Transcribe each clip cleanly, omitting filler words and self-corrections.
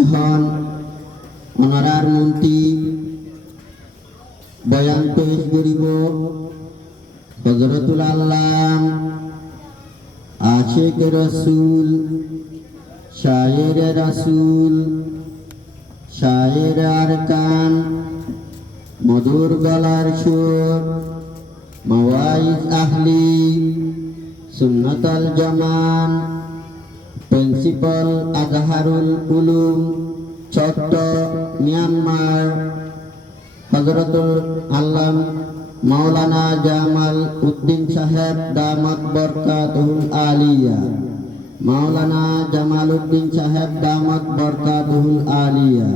এখন অনারার মন্ত্রী বয়ান পেশ করিব। হযরতুল আল্লাহ আশিক রাসূল শায়ের রাসূল শায়ের আরকান মধুর গলার সুর মাওয়াইজ আহলি সুন্নাতুল জামান প্রিন্সিপাল আজহারুল উলুম চট্ট মিয়ানমার হযরতুল আল্লাম মাওলানা জামাল উদ্দিন সাহেব দামাত বরকাতুল আলিয়া মাওলানা জামাল উদ্দিন সাহেব দামাত বরকাতুল আলিয়া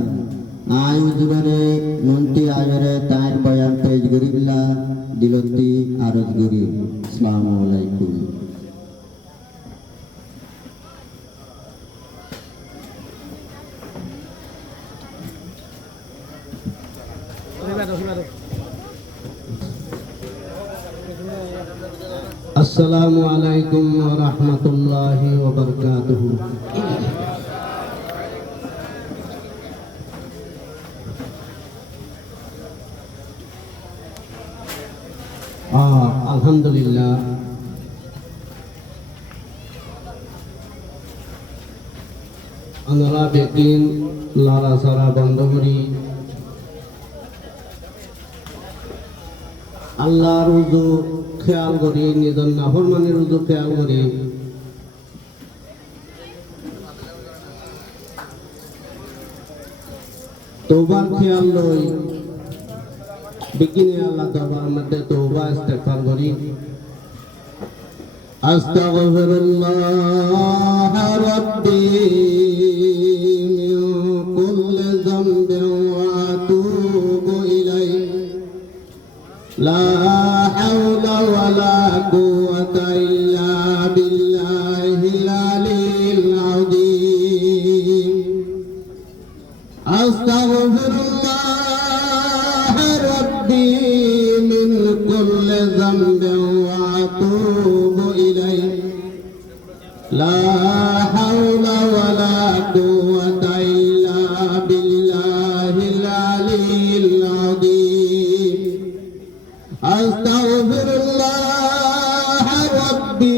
আয়ুজরে মন্ত্রী আয়রে তার বয়ান পেশ করিলা দিলতি আরজ করি। আসসালামু আলাইকুম। আসসালামু আলাইকুম ওয়া রাহমাতুল্লাহি ওয়া বারাকাতুহু। আলহামদুলিল্লাহ আমরা বেকিন লারা সারা বন্ধ করি আল্লাহর রুজু খেয়াল করি, নিজের নাফরমানির রুজু খেয়াল করি। তওবার খেয়াল লই বিকিনে আল্লাহ দরবার মধ্যে তওবা ইস্তেগফার করি। আস্তাগফিরুল্লাহ রাব্বি মিন কুল্লি যামবিন ওয়া আতুবু ইলাইহি লা হাওলা ওয়া লা কুওয়াতা ইল্লা বিল্লাহিল আলিয়্যিল আযীম। আস্তাগফিরুল্লাহ রাব্বি মিন কুল্লি যামবিন ওয়া আতুবু ইলাইহি লা হাওলা ওয়া লা কুওয়াতা ইল্লা বিল্লাহিল আলিয়্যিল আযীম। আস্তাগফিরুল্লাহ রাব্বি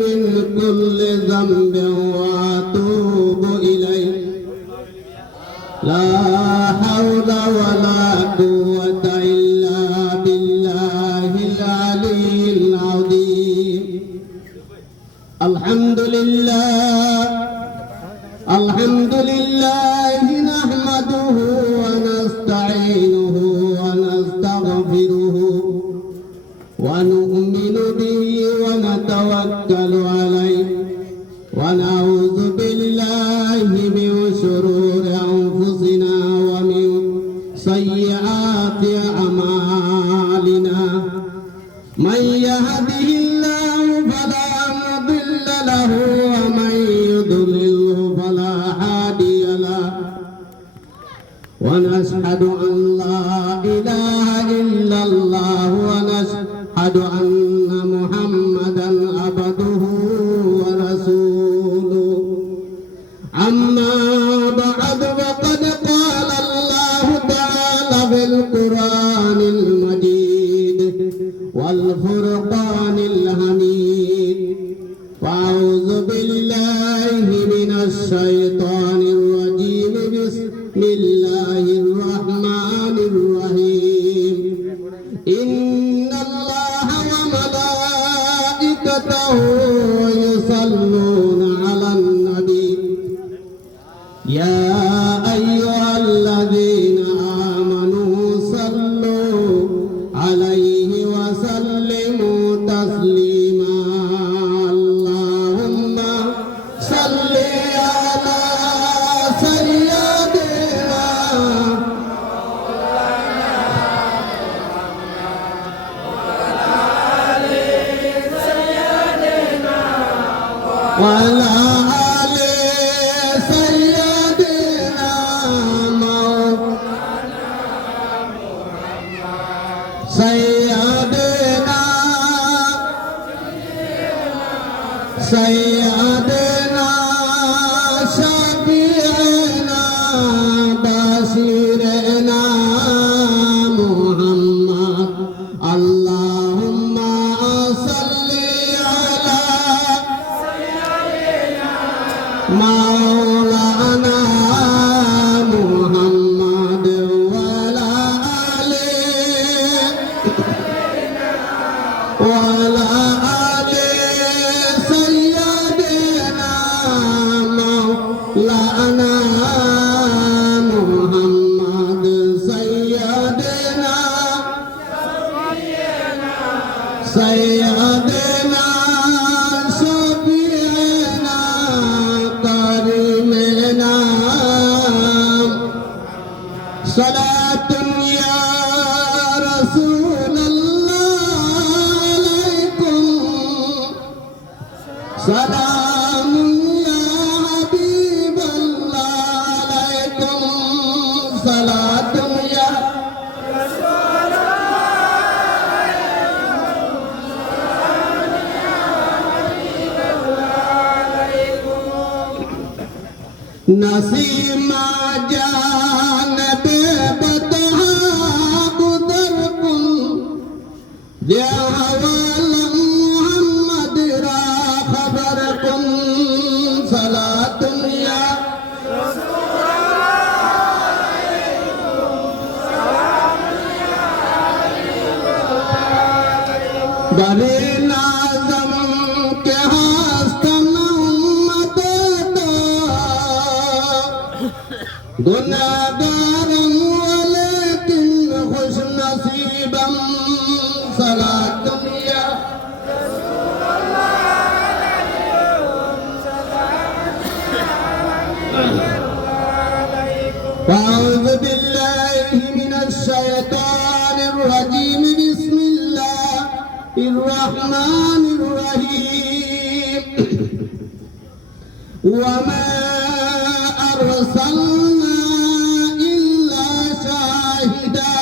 মিন কুল্লি যামবিন ওয়া আতুবু ইলাইহি লা হাওলা ওয়া লা কুওয়াতা ইল্লা বিল্লাহিল আলিয়্যিল আযীম। আলহামদুলিল্লাহ আলহামদুলিল্লাহ নাহমাদুহু ওয়া নাস্তাঈনুহু ওয়া নাস্তাগফিরুহু ওয়া নু'মিনু বিহি ওয়া নাতাওয়াক্কালু আলাইহি ওয়া নাউযু বিল্লাহি মিন শুরুরি আনফুসিনা ওয়া মিন সাইয়্যাতি আমালিনা মান ইয়াহদিহিল্লাহু ফালা মুদিল্লা লাহু ওয়া মান yudlilhu fala hadiya lahu wa nashhadu an la ilaha illallah wa nashhadu anna muhammadan abduhu wa rasuluhu. amma ba'd faqad qala Allah ta'ala fil Qur'anil Majid wal Furqanil Hamid. A'udzu billahi minash shaitanir rajim. Bismillahir rahmanir rahim. Inna Allaha wa malaikatahu yusalluna 'alan nabi ya ayyuhalladzina amanu sallu 'alaihi wa sallimu taslima. Allahumma salli 'ala sayyidina wa ala ali sayyidina মাওলানা মুহাম্মদ ওয়ালা আলে ওয়ালা আলে সাইয়্যিদিনা মাওলানা মুহাম্মদ সাইয়্যিদিনা সাইয়্যিদিনা শফিঈনা কারিমিনা সালাতুন ইয়া রাসূলাল্লাহ আলাইকুম সালামুন ইয়া হাবিবাল্লাহ আলাইকুম সালাতুন ইয়া नसीमा जान बे बतहा गुदर कुल या हवालम मुहम्मद रा खबर कुन सलातुन या बरे नाज़म के हस्तन उम्मत दो गुनाहगारम वलेकिन खुश नसीबम सलातुन या أعوذ بالله من الشيطان الرجيم بسم الله الرحمن الرحيم وما أرسلنا إلا شاهدا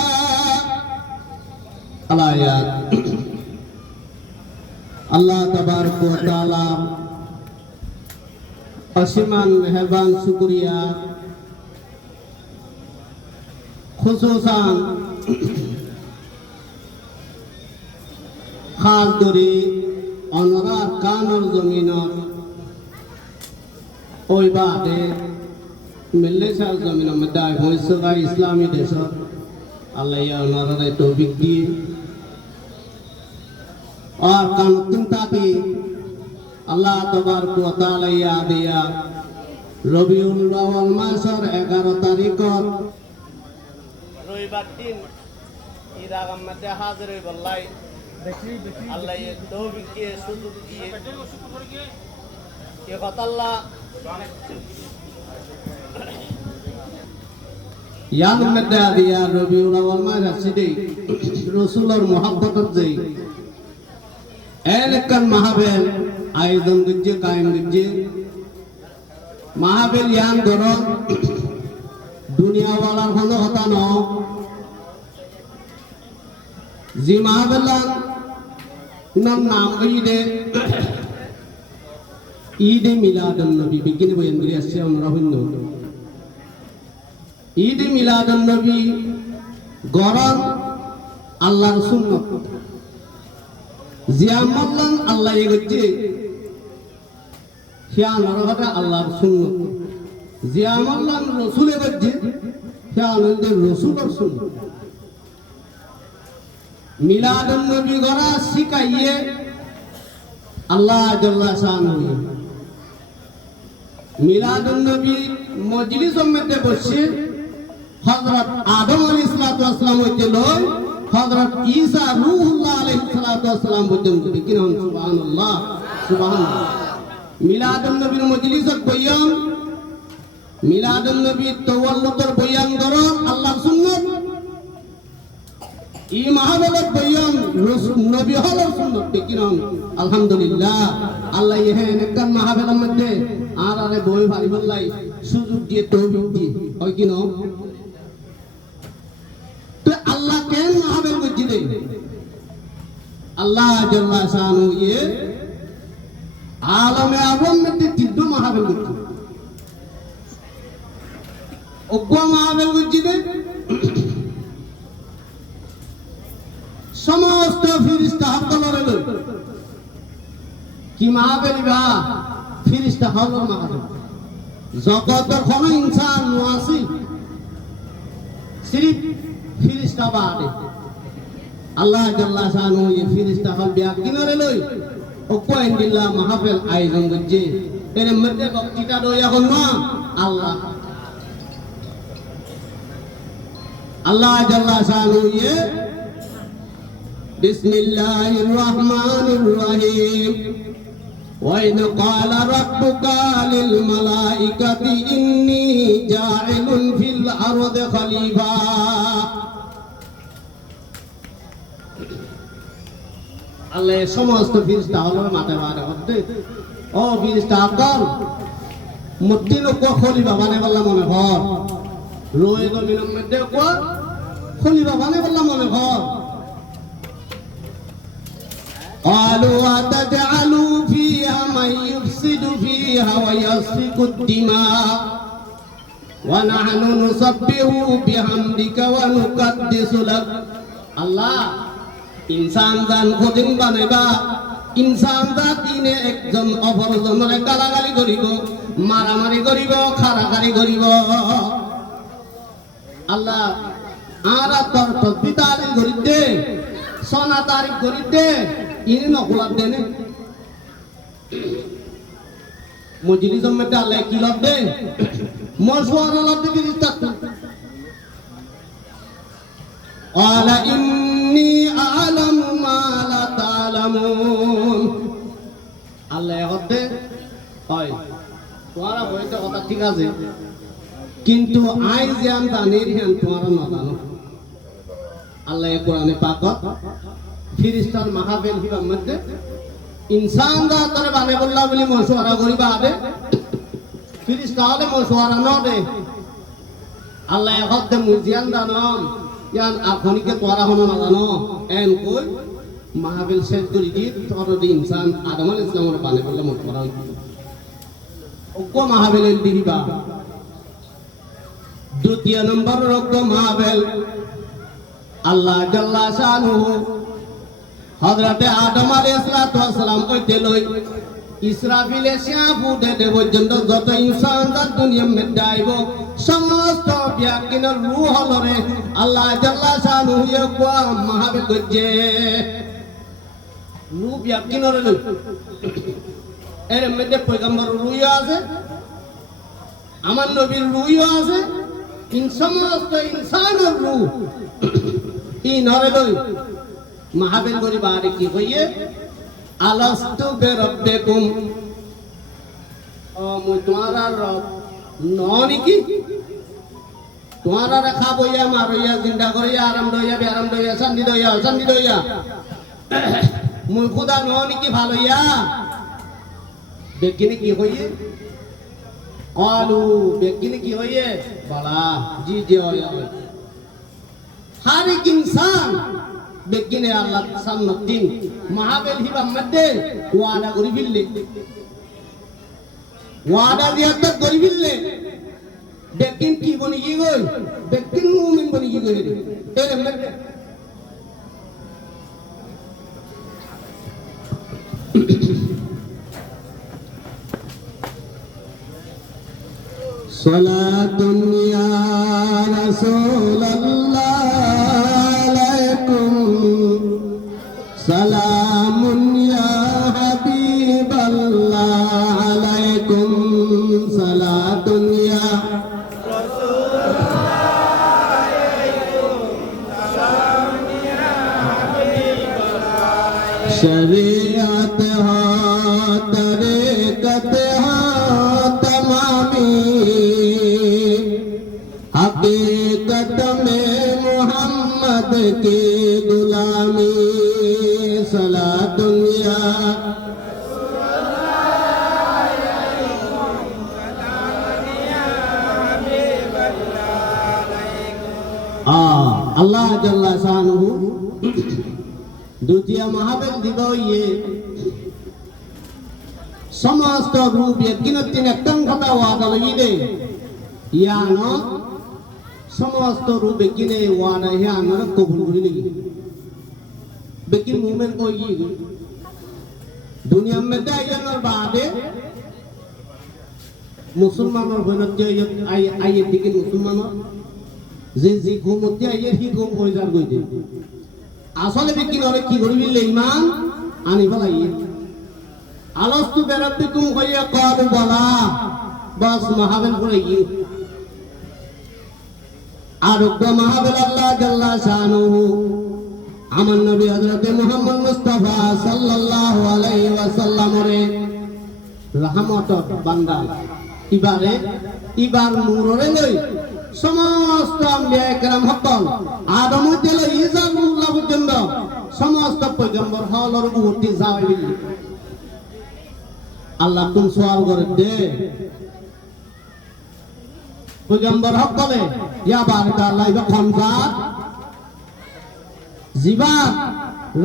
الآيات الله تبارك وتعالى असीमान मेहरबान शुक्रिया खुसूसान खास दरी अनरा कानर जमीनर ओई बादे मिलने साल जमीन में दाय होइसगा इस्लामी देश अल्लाह या अनरा तौफीक दिए और कानून ताकि अल्लाह तबारक व तआला या दिया रबिउल अव्वल मासर 11 तारीखर রবিবার দিন ঈদ আগাম মধ্যে হাজির হই বললাই আল্লাহ এই তৌফিক দিয়ে সুযোগ দিয়ে এ কথা আল্লাহ ইয়ান মধ্যে দিয়া রবিউল আউয়াল মাস আসিদে রাসূলের মুহাব্বতত যাই এনেকান মাহফিল আয়োজন গজ্জে কায়েম গজ্জে মাহফিল ইয়ান গর दुनिया वाला होनो होता न जी महाबल्ला नम नाम ईद मिलादुन नबी बिगिन बयंद्री अस्से अनराहुन्नो ईद मिलादुन नबी गरम अल्लाहर सुन्नत जियामल्लान अल्लाह यगज्जे हिया नरहता अल्लाहर सुन्नत জিয়ামাল্লাহ রসুলের মধ্যে খেয়ালদের রসুলের সুন্নাত মিলাদুন নবী গরা শিখাইয়ে আল্লাহ জাল্লা শানহু মিলাদুন নবী মজলিসের মধ্যে বসে হযরত আদম আলাইহিস সালাতু ওয়াস সালাম হইতে লই হযরত ঈসা রূহুল্লাহ আলাইহিস সালাতু ওয়াস সালাম পর্যন্ত কিনা সুবহানাল্লাহ সুবহানাল্লাহ মিলাদুন নবীর মজলিসত বয়ান মিলাদুন নবী তাওয়াল্লুদের বয়ান করো আল্লাহর সুন্নাত ই মাহবুবের বয়ান নবী হলোর সুন্নাত কিনা আলহামদুলিল্লাহ আল্লাহ ইহে নেকান মাহবুবের মধ্যে আর আরে বই ভারি বললাই সুযোগ দিয়ে তৌফিক দিয়ে হয় কিনা তো আল্লাহ কেন মাহবুব গজিলে আল্লাহ জাল্লা শানু ইয়ে আলমে আযম মধ্যে তিনটো মাহবুব গজিলে অগ্বা মাহবুব গজিলে সমস্ত ফেরেশতা হকলরে লই কি মাহবুব বা ফেরেশতা হকল মাহবুব জগতের কোন ইনসান আসিল সিরিফ ফিরিস্তা বাদে আল্লাহ জাল্লা শানু এই ফিরিস্তা হল বিয়া কিনারে লই ও কোয়েন বিল্লাহ মাহফিল আয়োজন করছে এর মধ্যে বক্তৃতা দইয়া হল না আল্লাহ জাল্লা শানু ये বিসমিল্লাহির রহমানির রহিম وإذ قال ربك للملائكة إني جاعل في الأرض خليفة আল্লাহ সমস্ত ফিরিস্তা হলো মাথায় বাড়ে হতে ও ফিরিস্তা আকল মুত্তি লোক খলিফা বানাই বললাম মনে হর রয়ে জমিনের মধ্যে কো খলিফা বানাই বললাম মনে হর قالوا أتجعل فيها من يفسد فيها ويسفك الدماء ونحن نسبح بحمدك ونقدس لك الله ইনসান জান কঠিন বানাইবা ইনসান দা দিনে একজন অপরজনরে গালাগালি করিব মারামারি করিব খারাখারি করিব আল্লাহ আরা তোর তসবিতারি করিতে সোনা তারিখ করিতে ইনি নকলাব দেনে মজলিস মধ্যে আল্লাহ কি লাভ দে মশওয়ারা লাভ দে ফিরিস্তা قال إني أعلم ما لا تعلمون আল্লাহ হতে হয় তোমারা বইতে কথা ঠিক আছে কিন্তু আই যে আমি জানি হ্যাঁ তোমারা না জানো আল্লাহ কোরআনে পাকত ফিরিস্তার মাহফিল হিবার মধ্যে ইনসান দা তরে বানে বললা বলি মশওয়ারা করিবা আদে ফিরিস্তা হলে মশওয়ারা ন দে আল্লাহ হতে মুজিয়ান দানম ইয়ান আপনিকে তোরা হনো না জানো এন কই মাহফিল শেষ করি দি তোর ইনসান আদম আলাইহিস সালামের বানে বললা মশওয়ারা ওকো মাহফিলের দিবা দ্বিতীয় নম্বর রোগ মাহফিল আল্লাহ জাল্লা শানুহু হযরতে আদম আলাইহিস সালাম কইতে লই ইসরাফিলে শাফু দে পর্যন্ত যত ইনসান তার দুনিয়ার মধ্যে আইব সমস্ত ব্যাকিনের রূহ হলরে আল্লাহ জাল্লা শানুহু কোয়া মাহফিল করছে রূহ ব্যাকিনের লই এর মধ্যে পয়গম্বর রূহ আছে আমার নবীর রূহ আছে সমস্ত ইনসানের রূহ নরে লই মাহফিল করি বাড়ি কি হইয়ে আলাস্তু বিরাব্বিকুম ও মুই তোমারা রব ননি কি তোমারা রাখা বইয়া মারইয়া জিন্দা করিয়া আরাম দইয়া বেআরাম দইয়া শান্তি দইয়া মুই খোদা ননি কি ভালোইয়া দেখিনি কি হইয়ে কালু দেখিনি কি হইয়ে বলা জি জি হইয়া हर एक इंसान बेगिने अल्लाह सन्नतिन महाबेल हिबा मध्य वादा करी बिल्ले वादा दियात करी बिल्ले बेगिन की बनी की गई बेगिन मुमिन बनी की गई तेरे मध्य सलातुन या रसूल अल्लाह सलामुन या हबीब अल्लाह अलैकुम सलातुन या रसूल अलैकुम सलाम या हबीब अल्लाह शरीयत हो तरीकत हो तमामी हकीकत में मोहम्मद की गुलामी सलातुन या আল্লাহ জাল্লা শানুহু দ্বিতীয় মাহফিল দিব ইয়ে সমস্ত রূপ একদিন একটা কথা ওয়াদা লাগি দে ইয়ানো সমস্ত রূপ কিনে ওয়াদা হে আমরা কবুল করি লাগি बेकी मूवमेंट को ये दुनिया में दायनर बादे মুসলমানের হইনতে আইয়ের দিকে মুসলমানের যে ঘুমতে আইয়ের কি ঘুম হয়ে যার গইতে আসলে বিক্রি করে কি করবি ইমান আনি ফেলাই আলস্তু বেরাব্বিকুম কইয়া কালু বলা বাস মাহাবেল করে গিয়ে আরোগ্য মাহাবেল আল্লাহ জাল্লা শানুহু আমার নবী হযরত মুহাম্মদ মুস্তাফা সাল্লাল্লাহু আলাইহি ওয়াসাল্লামরে রহমতত বান্দা ইবার নূরে লই সমস্ত আম্বিয়া کرام সকল আদম হইতে লই ঈসা রূহুল্লাহ পর্যন্ত সমস্ত পয়গম্বর হলর উঠি যাওয়াই আল্লাহ কোন সওয়াল করে দে পয়গম্বর সকলে ইয়া বারাকাল্লাহ ইবা খমসাত জিবা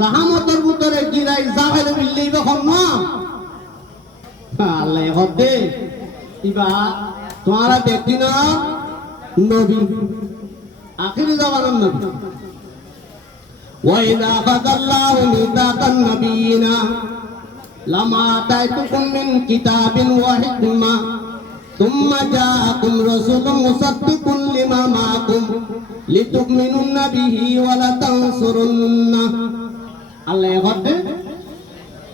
রহমতের ভিতরে গিরাই যাওয়াই বিল্লি ইবা খম না আল্লাহ হদে ইবা তোমারা দেখি না নবী আখিরি জামানার নবী ওয়াইদা আখাযাল্লাহু মিতাকান নাবিয়িনা লামা আতাইতুকুম মিন কিতাবিন ওয়া হিকমা থুম্মা জাআকুম রাসূলুম মুসাদ্দিকুন লিমা মাআকুম লিতুমিনুন্না বিহি ওয়া লা তানসুরুন্না আল্লাহ হদে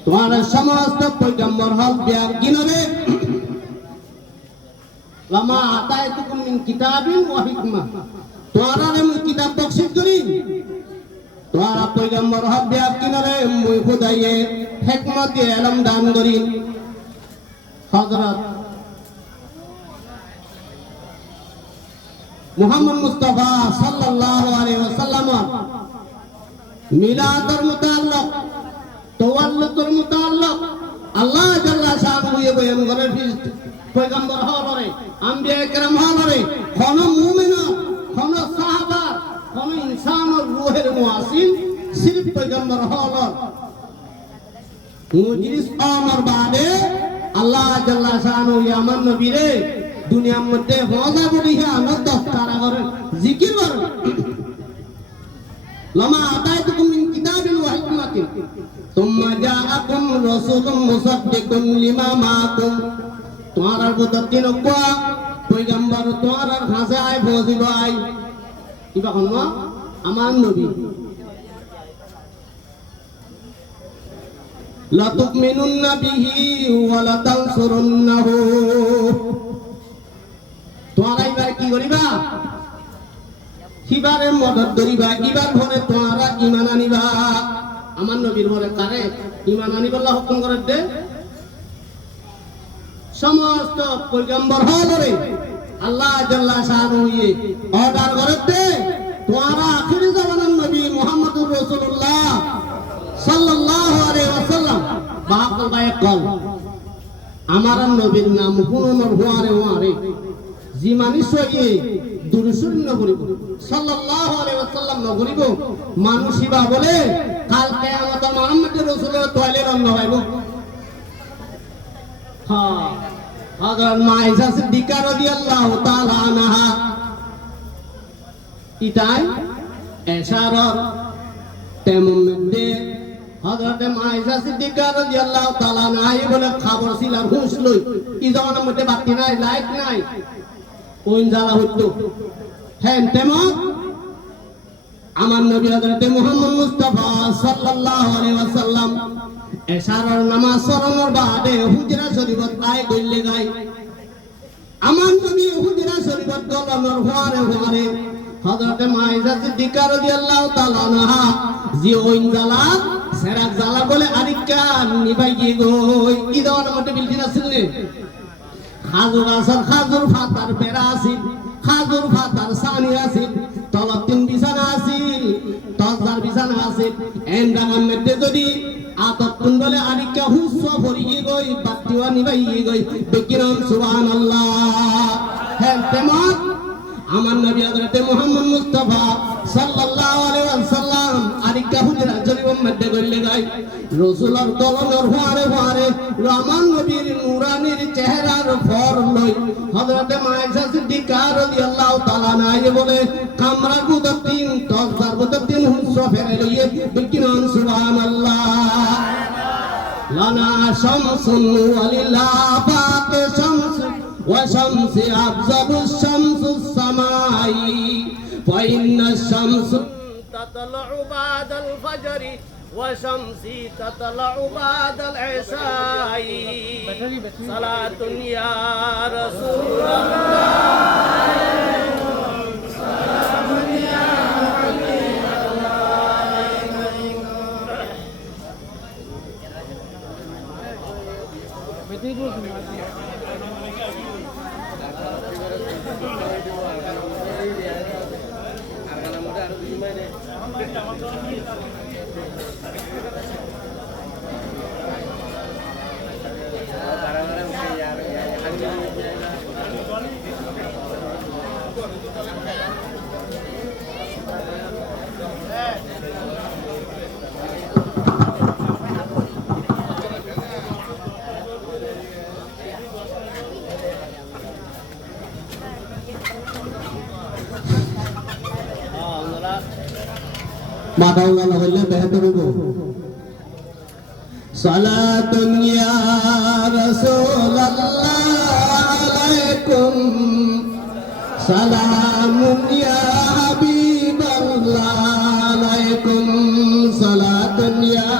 তোমার সমস্ত পয়গম্বর হল বিয়াকিনরে লামা আতাইতুকুম মিন কিতাবিন ওয়া হিকমা তোমার আমি কিতাব বখশিশ করি তোমার পয়গম্বর হল বিয়াকিনরে মুই খুদাইয়ে হিকমত দিয়ে ইলম দান করি হযরত মুহাম্মদ মুস্তাফা সাল্লাল্লাহু আলাইহি ওয়াসাল্লাম মিলাদের মুতাল্লিক তাওয়াল্লুদের মুতাল্লিক আল্লাহ জাল্লা শানুহু বয়ান করেন পয়গম্বর হলরে আম্বিয়া کرام হলরে কোন মুমিন কোন সাহাবা কোন ইনসানের রূহের মুয়াসিন সির্ফ পয়গম্বর হলর মুজলিস আমর বাদে আল্লাহ জাল্লা শানুহু আমার নবীরে দুনিয়ার মধ্যে হজা বলিয়া আমার দস্তারা করেন জিকির করেন লামা আতাইতুকুম মিন কিতাবিন ওয়া হিকমাতিন থুম্মা জাআকুম রাসূলুম মুসাদ্দিকুন লিমা মাআকুম তোমার বুদ্ধি নকোয়া পয়গম্বর তোমার ভাষায় ফজিল আই কিবা কোন আমার নবী লা তুমিনুন্না বিহি ওয়া লা তানসুরুন্নাহু তোমরা এবার কি করিবা কিবারে মদদ করিবা ইবার ঘরে তোমরা ঈমান আনিবা আমার নবীর ঘরে কারে ঈমান আনিবা আল্লাহ হুকুম করে দে সমস্ত পয়গম্বর হলরে আল্লাহ জাল্লা শানুহু অর্ডার করে দে তোমরা আখিরি জামানার নবী মুহাম্মদুর রাসূলুল্লাহ সাল্লাল্লাহু আলাইহি ওয়াসাল্লাম বাকল বায়কল আমার নবীর নাম হুনর হুয়ারে হুয়ারে জিমানি সইয়ে দুরুসুল নগরিব সাল্লাল্লাহু আলাইহি ওয়াসাল্লাম নগরিব মানুষিবা বলে কাল কিয়ামত মুহাম্মদুর রাসূলের তোয়ালে রান্না হইব হ্যাঁ হযরত মাইসা সিদ্দিকা রাদিয়াল্লাহু তাআলা আনহা ইতাই এশারত তেমন মধ্যে হযরত মাইসা সিদ্দিকা রাদিয়াল্লাহু তাআলা আনহা বলে খবর ছিল হুঁশ লই এই জামানার মধ্যে বাতি নাই লাইট নাই কোন জ্বালা হইতো হ্যাঁ তেমন আমার নবী হযরত মুহাম্মদ মুস্তাফা সাল্লাল্লাহু আলাইহি ওয়াসাল্লাম এশারার নামাজ পড়ানোর বাদে হুজরা শরীফত আয় কইলে গায় আমার নবী হুজরা শরীফত গলানোর হওয়ারে হওয়ারে হযরত মাইসা সিদ্দিকা রাদিয়াল্লাহু তাআলা আনহা জি ওইন জ্বালা সেরাক জ্বালা বলে আরিকা নিবাই গিয়ে গই কি দেওয়ার মধ্যে বিলদিন আসলে খাজুর আসর খাজুর ফাতার বেড়া আসিল খাজুর ফাতার সানি আসিল তলত তিন বিছানা আসিল তসদার বিছানা আসিল এন্ডাঙ্গার মধ্যে যদি আততুন বলে আরিকা হুস্স ভরিয়ে গই বাতিওয়া নিবাইয়ে গই বিকিরম সুবহানাল্লাহ হ্যাঁ তেমন আমার নবী হযরত মুহাম্মদ মুস্তাফা সাল্লাল্লাহু আলাইহি ওয়াসাল্লাম আরিকা হুজরা জরিবম মধ্যে গইলে গায় রাসূলের কলমের হওয়ারে হওয়ারে আমার নবীর নূরানির চেহারার ফর লই হযরত মাইসা সিদ্দিকা রাদিয়াল্লাহু তাআলা আনহা বলে কামরার ভিতর তিন তসদার ভিতর তিন হুস্স ফেলে লইয়ে বিকিরম সুবহানাল্লাহ লানা শামসুন ওয়ালিল্লাহ পাকে শামস والشمس أفضل الشمس السماء فإن الشمس تطلع بعد الفجر وشمسي تطلع بعد العشاء صلاة يا رسول الله سلام يا حبيب মাথাও গালা হইলে বেহতর হইব সালাতুন ইয়া রাসূলুল্লাহ আলাইকুম সালামুন ইয়া হাবিবাল্লাহ আলাইকুম সালাতুন ইয়া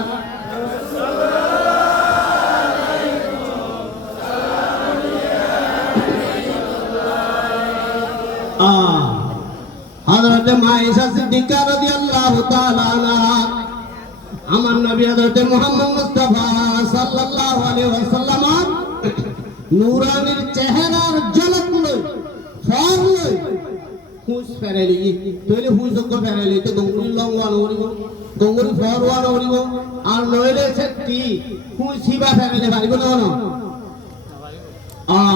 হযরত মায়েশা সিদ্দিকা রাদিয়াল্লাহু তাআলা আনহা আমার নবী হযরত মুহাম্মদ মুস্তাফা সাল্লাল্লাহু আলাইহি ওয়াসাল্লাম নূরানির চেহারার ঝলক লই ফর লই হুঁশ ফেরালি তইলে হুঁশ যোগ্য ফেরালি তো গঙ্গুলি লং ওয়ান হরিব গঙ্গুলি ফর ওয়ান হরিব আর নইলে সেটি হুঁশ সিবা ফেরালি পারিব না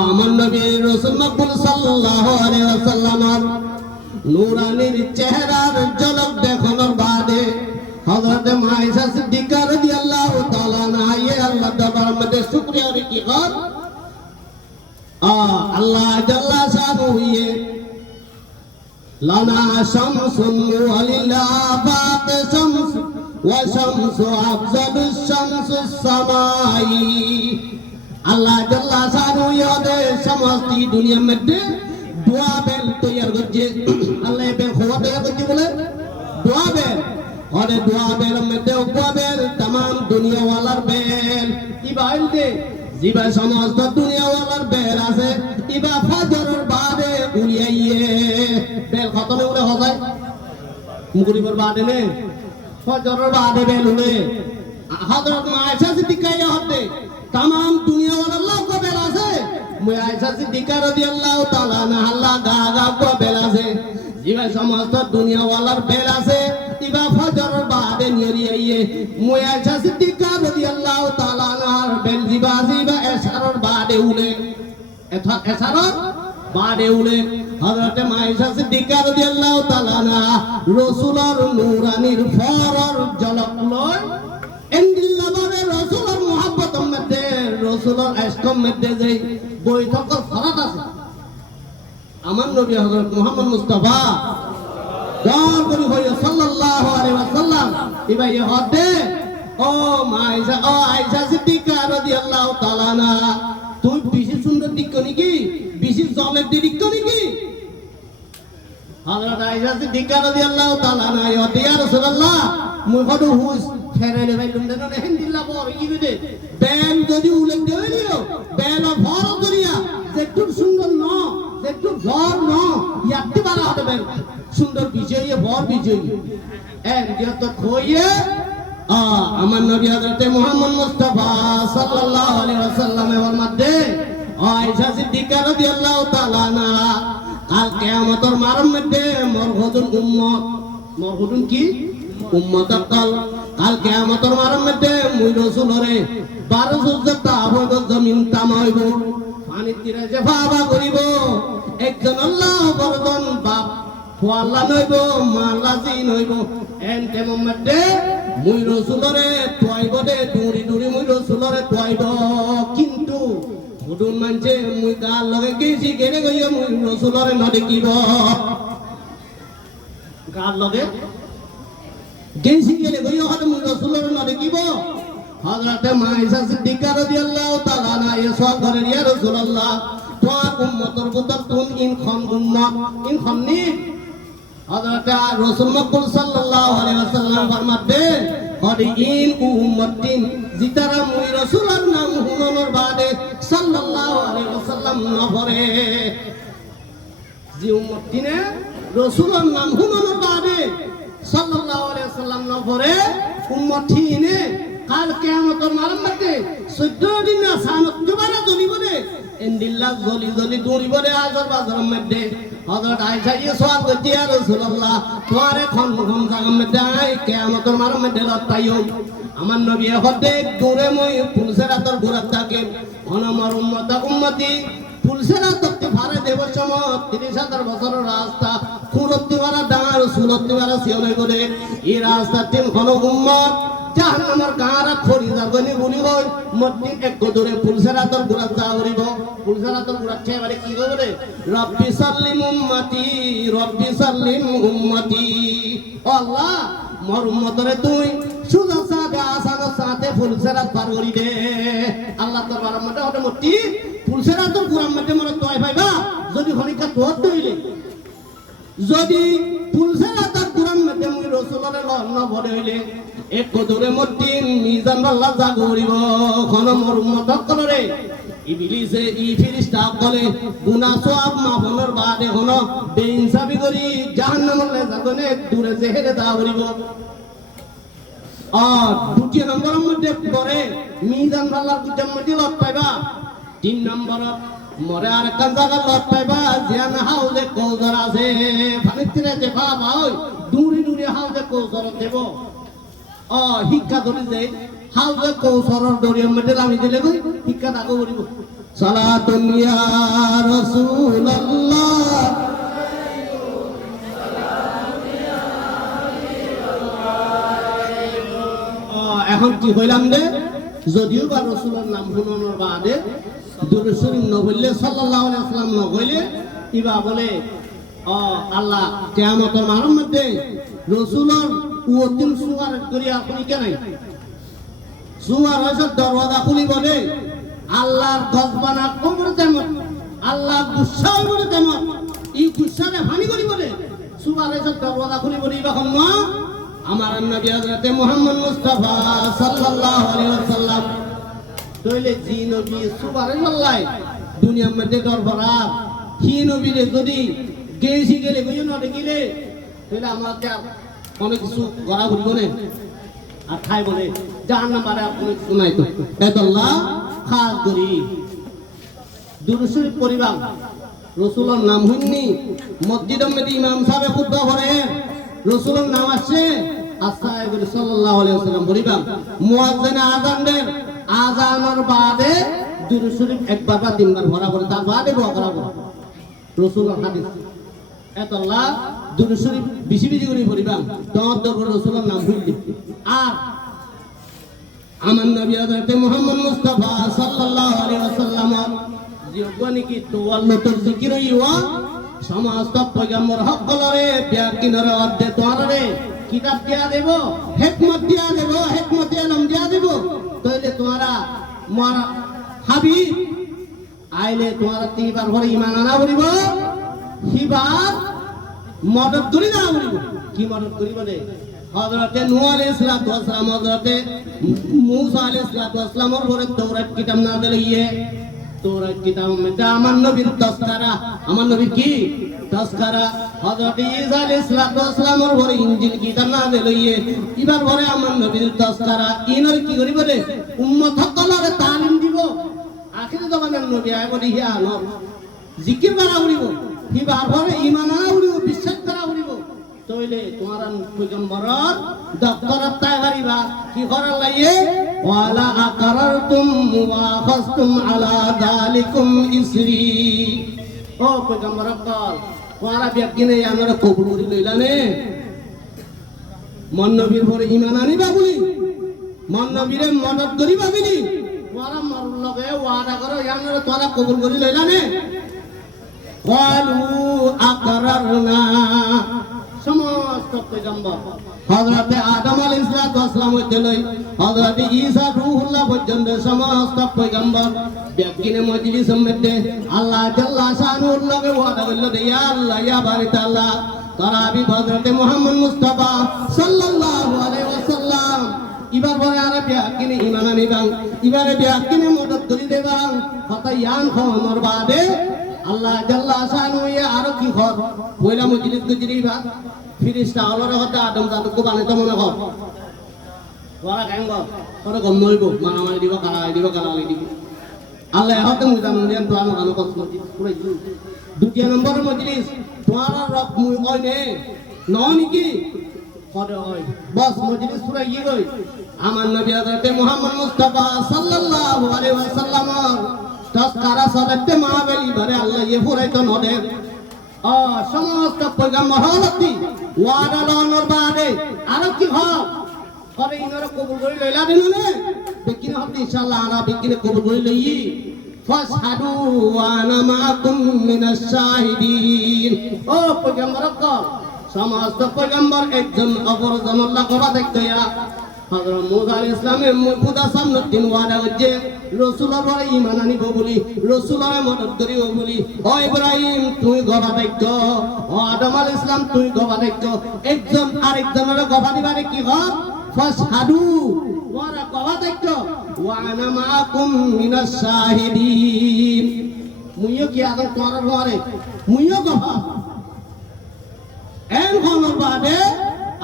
আমার নবী রাসূল মকবুল সাল্লাল্লাহু আলাইহি ওয়াসাল্লাম নূরানির চেহারার ঝলক দেখানোর বাদে হযরত মায়েশা সিদ্দিকা রাদিয়াল্লাহু তাআলা আনহা আল্লাহ দরবারের মধ্যে শুকরিয়া কি কর আল্লাহ জাল্লা শানুহু লানা শামসুন ওয়ালিল্লাহ আফাক শামস ওয়া শামসু আফজালুশ শামসুস সামাই আল্লাহ জাল্লা শানুহু ওদের সমস্ত দুনিয়ার মধ্যে দোয়া বেল তৈয়ার করছে আল্লাহ বেল খোয়া তৈয়ার করছে বলে দোয়া বেল ওরে দোয়া বেল মধ্যে দোয়া বেল तमाम দুনিয়া ওয়ালার বেল ইবাইল দে জিবা সমস্ত দুনিয়া ওয়ালার বেল আছে ইবা ফজরের বাদে উলিয়াইয়ে বেল খতমে উলে হয় মুগরিবের বাদে নে ফজরের বাদে বেল উলে হযরত মায়েশা সিদ্দিকা হতে तमाम দুনিয়া ওয়ালার লোক বেল আছে মায়েশা সিদ্দিকা রাদিয়াল্লাহু তাআলা আনহা আল্লাহ গাগা কো বেল আছে জিবা সমস্ত দুনিয়া ওয়ালার বেল আছে ইবা ফজরের বাদে নিয়ে মায়েশা সিদ্দিকা রাদিয়াল্লাহু তাআলা আনহার বেল জিবা এশারের বাদে উলে এশারের বাদে উলে হযরত মায়েশা সিদ্দিকা রাদিয়াল্লাহু তাআলা আনহা রাসূলের নূরানির ফরর ঝলক লয় এন্দিল্লাবারে রাসূলের মুহাব্বতের মধ্যে রাসূলের ইশকের মধ্যে যে বৈঠকের ফরজ আছে আমার নবী হযরত মুহাম্মদ মুস্তাফা দর করি হইয়া সাল্লাল্লাহু আলাইহি ওয়াসাল্লাম ইবাই হতে ও মায়েশা ও আয়েশা সিদ্দিকা রাদিয়াল্লাহু তাআলা আনহা তুই বেশি সুন্দর দিক নাকি বেশি জলের দিক নাকি হযরত আয়েশা সিদ্দিকা রাদিয়াল্লাহু তাআলা আনহা হতে ইয়া রাসূলুল্লাহ মুই কত হুস ফেরাইলে ভাইলুম দেন হেন্দিল্লা বড় ইবিদে বেল যদি উল্লেখ দেইলিও বেল ভর করিয়া যেটু সুন্দর ন যেটু ভর ন ইয়াতি বালা হতে বেল সুন্দর বিজয়ী ভর বিজয়ী এন যত খইয়ে আমার নবী হযরত মুহাম্মদ মুস্তাফা সাল্লাল্লাহু আলাইহি ওয়াসাল্লামের মধ্যে আয়েশা সিদ্দিকা রাদিয়াল্লাহু তাআলা আনহা কাল কিয়ামতের মারম মধ্যে মরহুদুল উম্মত মরহুদুন কি উম্মত কাল কিয়ামতের মারম মধ্যে মুই রাসূলরে 12 সুজতা হইব জমিন তামাইব পানি তীরে যে বাবা করিব একজন আল্লাহ বরদন বাপ আল্লাহ নইব মাল্লাজি নইব এন কেমন মধ্যে মুই রাসূলরে তোয়াইব দে দূরি দূরি মুই রাসূলরে তোয়াইব কিন্তু হুদুন মানছে মুই গাল লগে গেছি গেরে গইয়া মুই রাসূলরে না দেখিব গাল লগে গেছি গেরে গইয়া হতে মুই রাসূলরে না দেখিব হযরত মায়েশা সিদ্দিকা রাদিয়াল্লাহু তাআলা আনহা ইয়া সওয়াল করেন ইয়া রাসূলুল্লাহ তোর উম্মতর ভিতর তুন ইনখন উম্মত ইনখন নি হযরত রাসূল মকবুল সাল্লাল্লাহু আলাইহি ওয়াসাল্লাম ফরমাতে হদি ইন উম্মতিন জিতারা মুই রাসূলের নাম হুননর বাদে সাল্লাল্লাহু আলাইহি ওয়াসাল্লাম নভরে যে উম্মতিনে রাসূলের নাম হুননর বাদে সাল্লাল্লাহু আলাইহি ওয়াসাল্লাম নভরে উম্মতিনে কাল কিয়ামতের মারমতে 14 দিন না সানত দুবারা জ্বলিবরে ইনদিল্লাহ জ্বলি জ্বলি দৌড়িবরে আজর বাজারের মধ্যে হযরত আয়েশা ইয়ে সওয়াল করতে ইয়া রাসূলুল্লাহ তোমারে খন জায়গার মধ্যে আই কিয়ামতের মারমতে লতাইও আমার নবী হতে দূরে মই ফুলসেরাতর ঘুরাত থাকে আমার উম্মতি ফুলসেরাতর ভারে দেব সমত 30,000 বছরের রাস্তা কুলত্তি বারা ডাঙার সুলত্তি বারা সিয়নে করে এই রাস্তা তিন কোন উম্মত জাহান্নামের গাঁরা খড়ি জাগনি বলি হয় মদ্দিন এক দূরে ফুলসেরাতর ঘুরাত যা করিব ফুলসেরাতর ঘুরাত এবারে কি করে রব্বি সাল্লিম উম্মতি আল্লাহ মোর উম্মতরে তুই সুজা সাদে আসানো সাথে ফুলসেরাত পার করি দে আল্লাহ দরবারের মধ্যে অটোমেটিক ফুলসেরাতর ঘুরার মধ্যে মোর তোয় ভাইবা যদি হরিকা তোর তৈলে যদি ফুলসেরাতর ঘুরার মধ্যে মুই রাসূলের লন্ন ভরে হইলে এক দূরে মদ্দিন মিজান আল্লাহ যা করিব কোন মোর উম্মত করে ইবলিসে ই ফেরেশতা বলে গুনাহ সওয়াব মাফনের বাদে হলো বেইনসাফি করি জাহান্নামের জাগনে দূরে জেহেরে দা করিব আর দ্বিতীয় নম্বরের মধ্যে পরে মিজান আল্লাহর কুতাম মধ্যে লট পাইবা 3 নম্বর মরে আর কান জায়গা লট পাইবা জান হাউজে কৌসর আছে ফানিতে যে বাবা ওই দূরে দূরে হাউজে কৌসর দেব শিক্ষা ধরে যে হাউজে কৌসরের দরিয়ার মধ্যে নামি দিলে কই শিক্ষা দাগো করিব সালাতুন ইয়া রাসূলুল্লাহ এখন কি হইলাম রে যদিও বা রাসূলের নাম শুনানোর বাদে দুরূদ শরীফ ন বললে সাল্লাল্লাহু আলাইহি ওয়াসাল্লাম ন কইলে ইবা বলে আল্লাহ কিয়ামতের মানের মধ্যে রাসূলের উতিম সুয়ার করি আপনি কেন সুয়ার হইছে দরওয়াজা খুলি বলে আল্লাহর গজবানা কবর তেমন আল্লাহ গুসা হইবরে তেমন এই গুসারে হানি করি বলে সুয়ার হইছে দরওয়াজা খুলি বলে ইবা কম আমার নবী হযরত মুহাম্মদ মুস্তাফা সাল্লাল্লাহু আলাইহি ওয়াসাল্লাম তইলে জি নবী সুবহানাল্লাহ দুনিয়ার মধ্যে দরবারা হি নবীরে যদি গেছি গেলে কইও না দেখিলে তইলে আমাকে অনেক কিছু করা ঘুরিব না আর খাই বলে জাহান্নাম বারে আপনি শুনাই তো এদাল্লাহ খাস করি দুরূদ শরীফ পড়িবা রাসূলের নাম হইনি মসজিদের মধ্যে ইমাম সাহেব খুতবা পড়ে রাসূলের নাম আছে আস্তাগফিরুল্লাহ সাল্লাল্লাহু আলাইহি ওয়াসাল্লাম বলিবা মুয়াজ্জিন আযানের আযানের বাদে দুরূদ শরীফ একবার বা তিনবার ভরা পড়ে তার বাদে দোয়া করা পড়ে রাসূলের হাদিস এতাল্লাহ দুরূদ শরীফ বেশি বেশি করে পড়িবা তোমার দরবার রাসূলের নাম ভুললি আর আমার নবী হযরত মুহাম্মদ মুস্তাফা সাল্লাল্লাহু আলাইহি ওয়াসাল্লাম জীবনী কি তাওয়াল্লুতুর যিকির হইয়া সমস্ত পয়গম্বর হকলরে ব্যাকিনরে অর্ধে তোয়ারে কিতাব দিয়া দেব হিকমত দিয়া দেব হিকমত ইলম দিয়া দেব তাইলে তোমারা মোর হাবিব আইলে তোমারা তিনবার ভরে ঈমান আনা করিব হিবার মদত করি না করিব কি মদত করিব রে হযরতে নূহ আলাইহিস সালাতু ওয়াস সালাম হযরতে মূসা আলাইহিস সালাতু ওয়াস সালামের ভরে তাওরাত কিতাব না দিলে তোরা কিতাব মধ্যে আমার নবীর তাসকারা আমার নবীর কি তাসকারা হযরত ঈসা আলাইহিস সালাতু ওয়াস সালামের ঘরে ইনজিল কিতাব না লইয়ে এবার ঘরে আমার নবীর তাসকারা ইনর কি করিব রে উম্মত সকলরে তালিম দিব আখির জমানার নবী আয় বলি হিয়া ন জিকির করা উড়িব এবার ঘরে ঈমান আনা উড়িব বিশ্বাস করা উড়িব তইলে তোমার পয়গম্বরর দপ্তরত তাই করিবা কি করার লাগে ওয়ালা আকরারতুম ওয়া খাসতুম আলা যালিকুম ইসরি ও পয়গম্বর কল ওয়ারা ব্যক্তিনে আমরা কবুল করি লইলানে মন নবীর পরে ঈমান আনিবা বলি মন নবীরে মদত করিবা বলি ওয়ারা মরুল লগে ওয়াদা করো আমরা তোরা কবুল করি লইলানে ক্বালু আকরারনা সমস্ত পয়গম্বর হযরতে আদম আলাইহিস আসলাম হইতে লই হযরত ঈসা রূহুল্লাহ পর্যন্ত সমস্ত পয়গম্বর ব্যক্তিনে মজলিসের মধ্যে আল্লাহ জাল্লা শানুর লগে ওয়াদা করল ইয়া আল্লাহ ইয়া বারিকাল্লাহ তারা আমি হযরত মুহাম্মদ মুস্তাফা সাল্লাল্লাহু আলাইহি ওয়াসাল্লাম ইবার পরে আর ব্যক্তিনে ঈমান আনিবাং ইবারে ব্যক্তিনে মদত করি দেবাং কথা ইয়ান খমর বাদে আল্লাহ জাল্লা শানু ইয়া আর কি হর পয়লা মজলিস গুজরিবা ফিরিস্তা আলোর হতে আদম জাদুকে বানাইতে মনে কর ওরা কেন তোরা গম নইব মারামারি দিব গালাগালি দিব আল্লাহ হতে মুজান মুজান তো আনো আনো কষ্ট পুরাই দ্বিতীয় নম্বর মজলিস তোমার রব মুই কইনে ননিকি করে হয় বস মজলিস পুরা ই গই আমার নবী হযরত মুহাম্মদ মুস্তাফা সাল্লাল্লাহু আলাইহি ওয়াসাল্লাম তসকারা সদতে মাহবেলি ভরে আল্লাহ ইয়ে পুরাইতো নদের সমস্ত পয়গাম্বর হলতি ওয়াদা লওয়ার বাদে আর কি হয় পরে ইনারা কবুল করে লইলা দিননে বিকিনে হতে ইনশাআল্লাহ আনা বিকিনে কবুল করে লই ফাসহাদু ওয়া আনা মাআকুম মিনাশ শাহিদিন ও পয়গাম্বর সমস্ত পয়গাম্বর একজন অপরজন আল্লাহ কবা দেখয়া হযরত মুসা আলাইহিস সালামের মুকুদা সামনে দিন ওয়াদা হচ্ছে রাসূলের পরে ঈমান আনিব বলি রাসূলের মদদ করিব বলি ও ইব্রাহিম তুই গবা দেখছ ও আদম আলাইহিস সালাম তুই গবা দেখছ একজন আরেকজনের গবা দিবারে কি হয় ফাসহাদু ওরা গবা দেখছ ওয়া আনা মাআকুম মিনাশ শাহিদিন মুইও কি আগে তোর ঘরে মুইও গবা এন খবর বাদে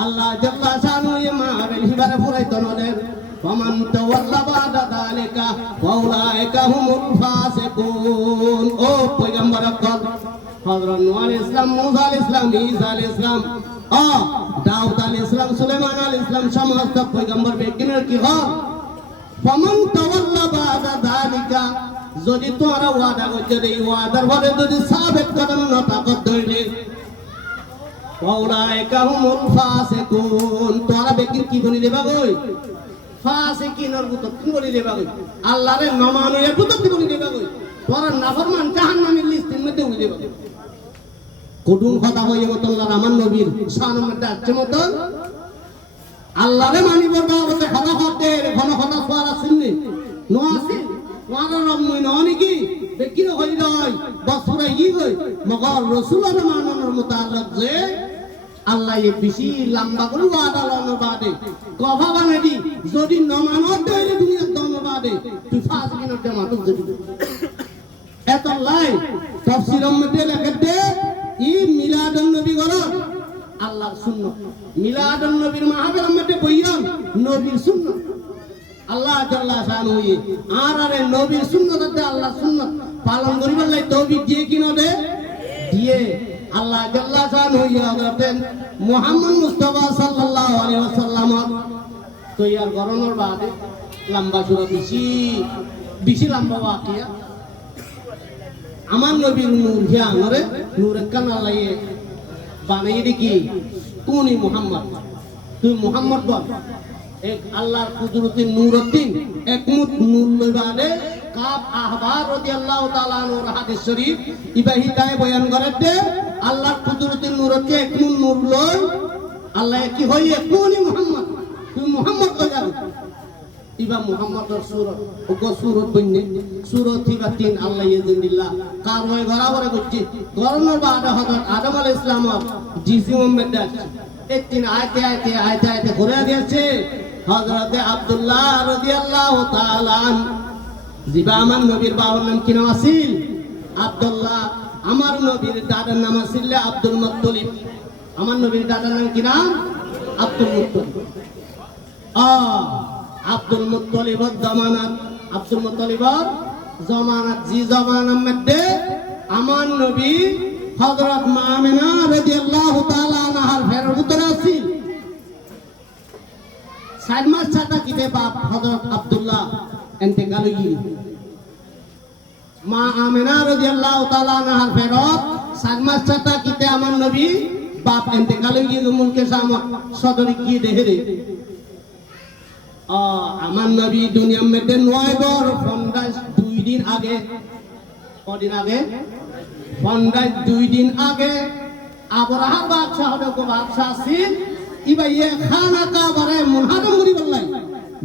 আল্লাহ জাল্লা শানু মাহবেল হিবারে ফুরাইতো নদের ফামান তাওয়াল্লা বাদা যালিকা ফাউলাইকা হুমুল ফাসিকুন ও পয়গম্বর কল হযরত নূহ আলাইহিস সালাম মুসা আলাইহিস সালাম ঈসা আলাইহিস সালাম দাউদ আলাইহিস সালাম সুলাইমান আলাইহিস সালাম সমস্ত পয়গম্বর বেকিনের কি হয় ফামান তাওয়াল্লা বাদা যালিকা যদি তোরা ওয়াদা করতে এই ওয়াদার পরে যদি সাবেত কদম না তাকত ধরলে ফাউলাইকা হুমুল ফাসিকুন তোরা বেকিন কি বলি দেবা কই ফাসিকিনের বুতক কি বলি দেবা কই আল্লাহরে নমানের বুতক কি বলি দেবা কই তোরা নাফরমান জাহান্নামের লিস্টের মধ্যে উই দেবা কুদুম কথা হইয়ে মতন আমার নবীর শানের মধ্যে আছে মতন আল্লাহরে মানিবর বাবতে কথা হতে ঘন কথা সোয়ারা শুননি নো আছে ওয়ারা রম্মই ননি কি বেকিন হই রয় বসরা ই গই মগর রাসূলের মানানোর মুতাআল্লাক যে আল্লাহ এই বেশি লম্বা করে ওয়াদা লানো বাদে কথা বানাই যদি নমানত দেইলে দুনিয়ার দম বাদে তুই ফাস কিনত দে মাতুক যদি এত লাই তাফসীরের মধ্যে লেখে দে ই মিলাদুন নবী গলো আল্লাহর সুন্নাত মিলাদুন নবীর মাহফিলের মধ্যে বইয়াম নবীর সুন্নাত আল্লাহ জাল্লা শানু আর আরে নবীর সুন্নাততে আল্লাহ সুন্নাত পালন করিবার লাই তৌফিক দিয়ে কিনো দে দিয়ে আল্লাহ জাল্লা শানু হযরত মুহাম্মদ মুস্তাফা সাল্লাল্লাহু আলাইহি ওয়াসাল্লাম তৈয়ার করানোর বাদে লম্বা সুরা বেশি লম্বা ওয়াকিয়া আমার নবীর নূর হে আনরে নূর কান আল্লাহ বানাই দেখি কোনি মুহাম্মদ তুই মুহাম্মদ বল এক আল্লাহর কুদরতি নূরুদ্দিন একমুত নূর লইবালে কাব আহবার রাদিয়াল্লাহু তাআলা আনহুর হাদিস শরীফ ইবাহিদায়ে বয়ান করে আল্লাহর কুদরতি নূরকে একমুত নূর লই আল্লাহ কি হইয়ে কোনি মুহাম্মদ তুই মুহাম্মদ কই যাও ইবা মুহাম্মদর সূরত ওগো সূরত বন্নে সূরত থিবা তিন আল্লাহ ইয়াজিল্লাহ কার হয় বরাবরে করছি গরমের বাদে হযরত আদম আলাইহিস সালাম জিসিম মধ্যে এক তিন আয়াতে ঘুরে দিয়েছে হযরত আব্দুল্লাহ রাদিয়াল্লাহু তাআলা জিবা আমার নবীর বাবার নাম কি নাম আছিল আব্দুল্লাহ আমার নবীর দাদার নাম আছিল আব্দুল মুত্তালিব আমার নবীর দাদার নাম কি নাম আব্দুল মুত্তালিব আব্দুল মুত্তালিবর জামানাত আব্দুল মুত্তালিবর জামানাত জি জামানার মধ্যে আমার নবী হযরত মা আমিনা রাদিয়াল্লাহু তাআলা আনহার ফেরের ভিতরে আছিল 7 মাস ছাতা কিতে বাপ হযরত আব্দুল্লাহ ইন্তেকাল হই মা আমিনা রাদিয়াল্লাহু তাআলা আনহার ফেরত 7 মাস ছাতা কিতে আমার নবী বাপ ইন্তেকাল হই মুলকে সামত সদরে কি দেহে রে আমার নবী দুনিয়ার মধ্যে 9 বর ফন্দাস 2 দিন আগে কদিন আগে ফন্দাস 2 দিন আগে আবরাহা বাদশাহ হবে কো বাদশাহ ছিল ইবা ইয়ে খানা কাবারে মুনহাদম করি বললাই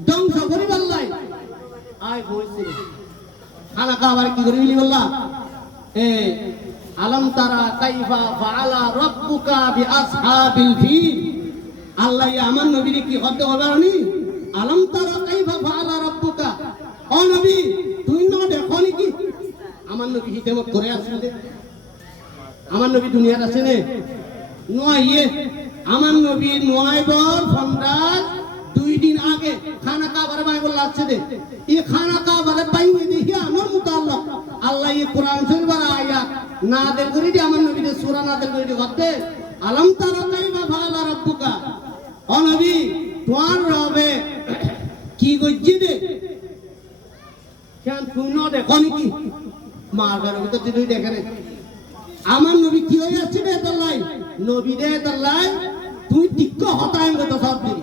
ধ্বংস করি বললাই আয় হইছে খানা কাবারে কি করি বললা এ আলম তারা কাইফা ফাআলা রাব্বুকা বিআসহাবিল ফিল আল্লাহ আমার নবীর কি হতে হবানি আলম তারা কাইফা ফাআলা রাব্বুকা ও নবী তুই না দেখো কি আমার নবী হিতেমত করে আসলে আমার নবী দুনিয়ার আছে নে নয় ইয়ে আমার নবী নয় বর ফন্দাজ 2 দিন আগে খানা কাবারে বাইবল আছে দে এই খানা কাবারে বাইনে দেখি আমার মুতাল্লাক আল্লাহ এই কোরআন শরীফের আয়াত নাযিল করে দি আমার নবীর সূরা নাযিল করে দি করতে আলম তারা কাইফা ফাআলা রাব্বুকা ও নবী তোমার রবে কি গজ্জি দে কেন তুই না দেখো নাকি মার ঘরের ভিতর তুই দেখে রে আমার নবী কি হয়ে যাচ্ছে রে তাল্লাই নবী রে তাল্লাই তুই টিক্ক হতায়ম কত সব দিন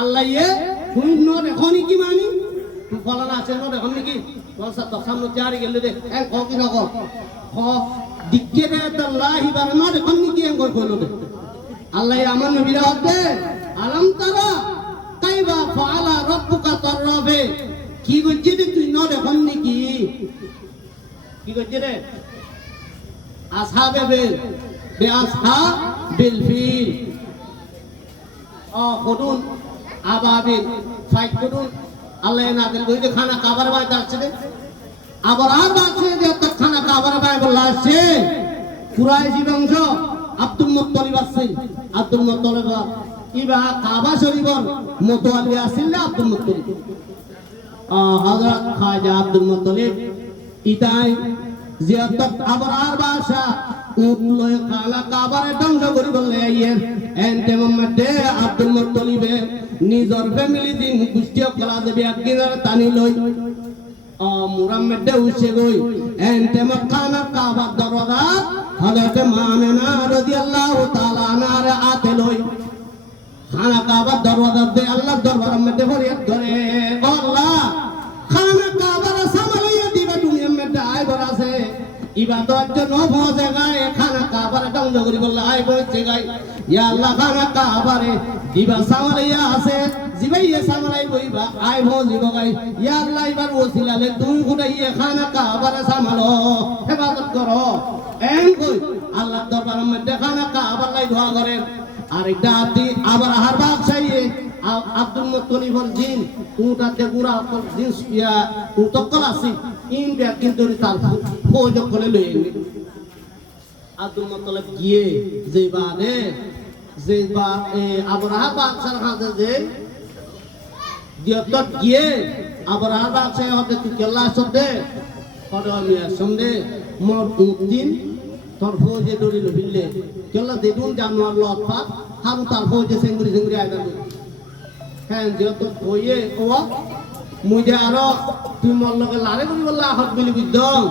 আল্লাহ ইয়ে তুই ন দেখো নাকি মানি তুই ফলানা আছে ন দেখো নাকি বলসা তো সামনে চারি গেলে দে এক ক কি না ক দিক্কে রে তাল্লাই বার ন দেখো নাকি এম কই কইলো দে আল্লাহ আমার নবী রে হতে আলম তারা কাইবা ফাআলা রাব্বুকা তাররাবে কি গজ্জি দে তুই ন দেখো নাকি কি গজ্জি রে আসহাবে বিল বিআসহাবিল ফিল খুদুন আবাবিল ফাইট খুদুন আল্লাহ নাযিল করে খানা কাবার বাইতে আসছে আবার আর আছে যে খানা কাবার বাইতে বলা আছে কুরাইশি বংশ আব্দুল মুত্তালিব আছে আব্দুল মুত্তালিব ইবা কাবা শরীফর মোতওয়ালি আছিল আব্দুল মুত্তালিব হযরত খাজা আব্দুল মুত্তালিব ইতাই জিয়ারত আবার আর বাসা উলয় খালা কাবারে ধ্বংস করি বললে আইয়ের এনতে মধ্যে আব্দুল মুত্তালিবে নিজর ফ্যামিলি দিন কুষ্টিয়া কলা দেবে একদিনের টানি লই মুরাম্মদে উসে গই এনতে মক্কানা কাবা দরজা হযরত মামেনা রাদিয়াল্লাহু তাআলা আনহার আতে লই খানা কাবা দরজা দে আল্লাহর দরবারের মধ্যে ফরিয়াদ করে ও আল্লাহ খানা কাবার সামালাইয়া দিবা দুনিয়ার মধ্যে আই বরাছে ইবাদত জন্য ভোজে গায় খানা কাবারে ধ্বংস করি বললে আই বইছে গায় ইয়া আল্লাহ খানা কাবারে দিবা সামালাইয়া আছে জিবাইয়া সামালাই বইবা আই ভোজিব গায় ইয়া আল্লাহ এবার ওসিলালে তুমি গুনাইয়া খানা কাবারে সামালো ইবাদত করো এন কই আল্লাহর দরবারের মধ্যে খানা কাবার লাই দোয়া করেন আরেকটা আদি আবার হার বাপ চাইয়ে আব্দুল মুত্তালিবর জিন উটাতে গুড়া জিন ইয়া উতকল আছে ইন ব্যাগ কিন্তু তার ফৌজ করে লই আব্দুল মুত্তালিব গিয়ে যেবা আবরাহা বাদশার কাছে যে দিয়ত গিয়ে আবরাহা বাদশা হতে তুই কেলা সদে কড় মিয়া সন্দে মোর উদ্দিন তোর ফৌজে দড়ি লবিলে কেলা দেদুন জানোয়ার লতফা হারু তার ফৌজে সেঙ্গুরি আইদা হ্যাঁ দিয়ত কইয়ে ও মুজে আরো তুই মোর লগে লারে করি বললা হত বলি বুঝদম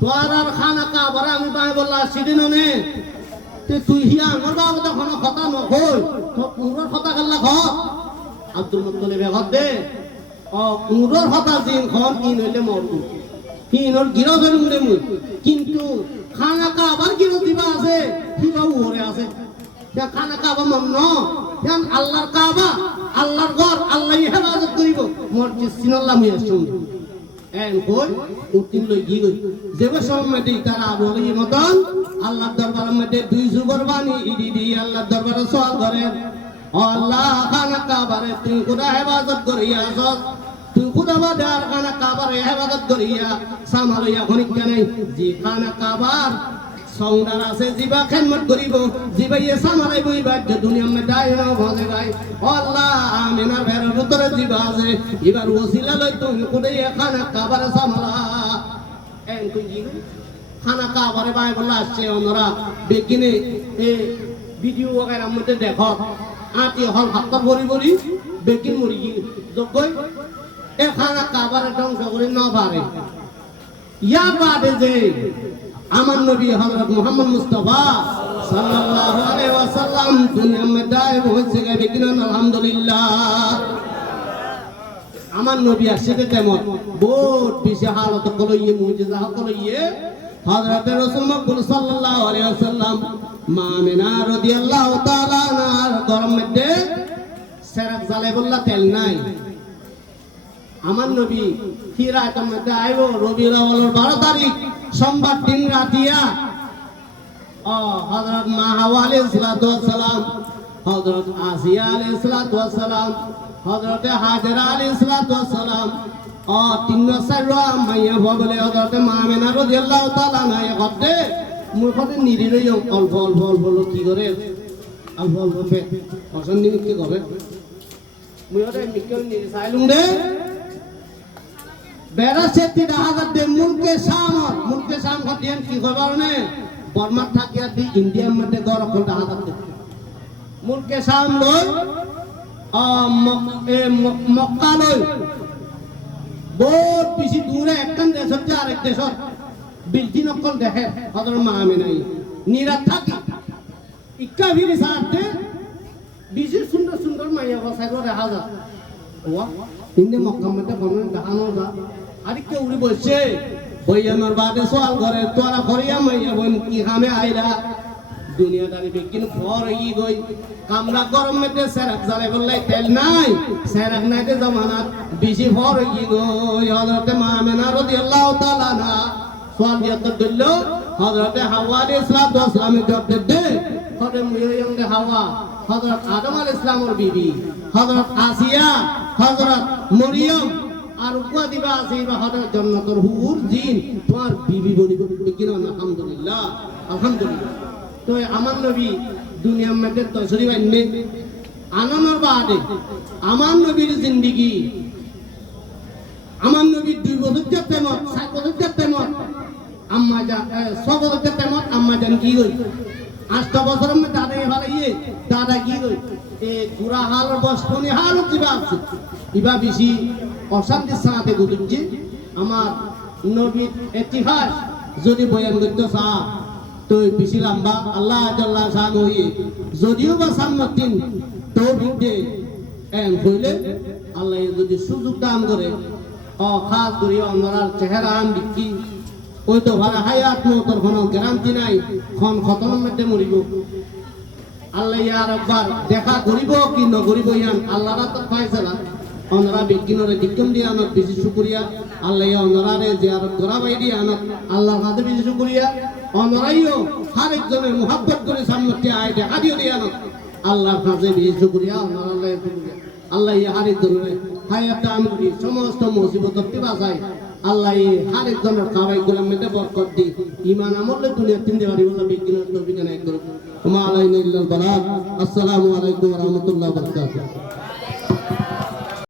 তোর আর খানা কাবারে আমি বাই বললা সিদিন নে তুই হিয়া আমার বাবা তখন কথা নকই তো পুরো কথা গল্লা খ আব্দুল মুত্তালিব হত দে পুরো কথা দিন খন কি হইলে মরু হিনর গিরো ধরে মুই কিন্তু খানা কাবার গিরো দিবা আছে হিবা ওরে আছে তা খানা কাবা মন্ন জান আল্লাহর কাবা আল্লাহর ঘর আল্লাহ হেফাজত করিব মসজিদ সিনাল্লাহ মুই আসুন এন কই উতিন লই গি গই যেবে সম্মতি তারা বলি মতন আল্লাহর দরবারের মধ্যে দুই যুগর বাণী ইদি আল্লাহর দরবারে সওয়াল করেন ও আল্লাহ খানা কাবারে তুই খুদা হেফাজত করিয়া আসস তুই খুদা বাদার খানা কাবারে হেফাজত করিয়া সামালইয়া খনিক কেনে জি খানা কাবার সৌদার আছে জিবা খেদমত করিব জিবাইয়ে সামালাই বইবা দুনিয়া মে দাই না ভজে গায় আল্লাহ আমিনার ভেরের ভিতরে জিবা আছে এবার ওসিলা লই তুমি কোডে খানা কাবারে সামালা এন কই জি খানা কাবারে বাই বলা আছে ওনরা বেকিনে এ ভিডিও वगैरह মধ্যে দেখো আতি হল হাত ভরি বেকিন মরি জগই এ খানা কাবারে ধ্বংস করে না পারে ইয়া বাদে যে আমার নবী হযরত মুহাম্মদ মুস্তাফা সাল্লাল্লাহু আলাইহি ওয়াসাল্লাম দুনিয়া মে দায়েম হয়েছে গেবে কিনা আলহামদুলিল্লাহ আমার নবী আসে কেমন বহুত বেশি হালত কলইয়ে মুজিজা কলইয়ে হযরত রাসূল মকবুল সাল্লাল্লাহু আলাইহি ওয়াসাল্লাম মা আমিনা রাদিয়াল্লাহু তাআলা আনহার গরম মধ্যে সেরাক জ্বালাই বললা তেল নাই আমার নবী কি রাতের মধ্যে আইলো রবিউল আউয়ালের 12 তারিখ সোমবার দিন রাতিয়া হযরত মা হাওয়া আলাইহিস সালাতু ওয়াস সালাম হযরত আসিয়া আলাইহিস সালাতু ওয়াস সালাম হযরত হাজরা আলাইহিস সালাতু ওয়াস সালাম তিন চারটা মাইয়া বলে হযরত মা আমিনা রাদিয়াল্লাহু তাআলা আনহা করতে মোর কথা নিরিলে অল্প অল্প অল্প কি করে অল্প অল্প পেট পছন্দ নিমিত কি করে মুই ওরে মিকে নিরি সাইলুম দে বেড়া সেতি হাজার দে মুলকে শাম হদিয়ান কি খবর নে বর্মা থাকিয়া দি ইন্ডিয়ার মধ্যে গড় কোটা হাজার দে মুলকে শাম লই মক্কা লই বহুত বেশি দূরে একখান দেশত যে আরেক দেশত বিল্ডিং অকল দেখে হযরত মা আমিনাই নিরাত থাকি ইক্কা ফিরি সাথে বেশি সুন্দর সুন্দর মাইয়া বসাই করে হাজার ওয়া ইন্দে মক্কা মধ্যে বনে দেখানো যা আরে কেউ উড়ি বসে বইয়ানোর বাদে সোয়াল করে তোরা করিয়া মাইয়া বই কি কামে আইরা দুনিয়াদারি বিকিন ফর ই গই কামরা গরম মধ্যে সেরাক জ্বালাই বললাই তেল নাই সেরাক নাইতে জামানাত বেশি ফর ই গই হযরত মা আমিনা রাদিয়াল্লাহু তাআলা আনহা সোয়াল দিয়া তো দিল হযরত হাওয়া আলাইহিস সালাতু ওয়াস সালামের জবাব দে হযরত মরিয়ম দে হাওয়া হযরত আদম আলাইহিস সালামের বিবি হযরত আসিয়া হযরত মরিয়ম আর উপা দিবা আছে হযরত জান্নাতুল হুর জিন তোমার বিবি বলি কিনা আলহামদুলিল্লাহ আলহামদুলিল্লাহ তো আমার নবী দুনিয়ার মধ্যে তশরি বাইনে আনানোর বাদে আমার নবীর জিন্দেগি আমার নবীর 2 বছর যেতে মত 7 বছর যেতে মত আম্মা যা 6 বছর যেতে মত আম্মা জান কি হই 8 বছর মে দাদা ভালাইয়ে দাদা কি হই এ পুরা হাল বস্তনি হাল দিবা আছে ইবা বেশি অশান্তির সাথে গুজুজি আমার নবীর ইতিহাস যদি বয়ান করতে চা তো বেশি লম্বা আল্লাহ জাল্লা শানু যদিও বা সামনে তৌফিক দে এম হইলে আল্লাহ যদি সুযোগ দান করে খাস করে অন্যরার চেহারা আন দেখি ওই তো ভাড়া হায়াত মতর কোনো গ্যারান্টি নাই খন খতমের মধ্যে মরিব আল্লাহ আর একবার দেখা করিব কি নকরিব ইয়ান আল্লাহরা তো ফায়সালা অন্যরা বিজ্ঞানের দিকম দিয়ে আনত বেশি শুকরিয়া আল্লাহ অন্যরারে জিয়ারত করা বাই দিয়ে আনত আল্লাহর কাছে বেশি শুকরিয়া অন্যরাইও হর একজনের মুহাব্বত করে সামনে আয় দেখা দিয়ে দিয়ে আনত আল্লাহর কাছে বেশি শুকরিয়া অন্যরা আল্লাহ শুকরিয়া আল্লাহ হর একজনের হায়াত দান করি সমস্ত মুসিবত থেকে বাঁচায় আল্লাহ হর একজনের কাবাই গোলাম মধ্যে বরকত দি ঈমান আমলে দুনিয়া তিন দেবারি বলা বিজ্ঞানের তৌফিক নাই করুক ওয়া আলাইনা ইল্লাল বালাগ আসসালামু আলাইকুম ওয়া রাহমাতুল্লাহি ওয়া বারাকাতুহু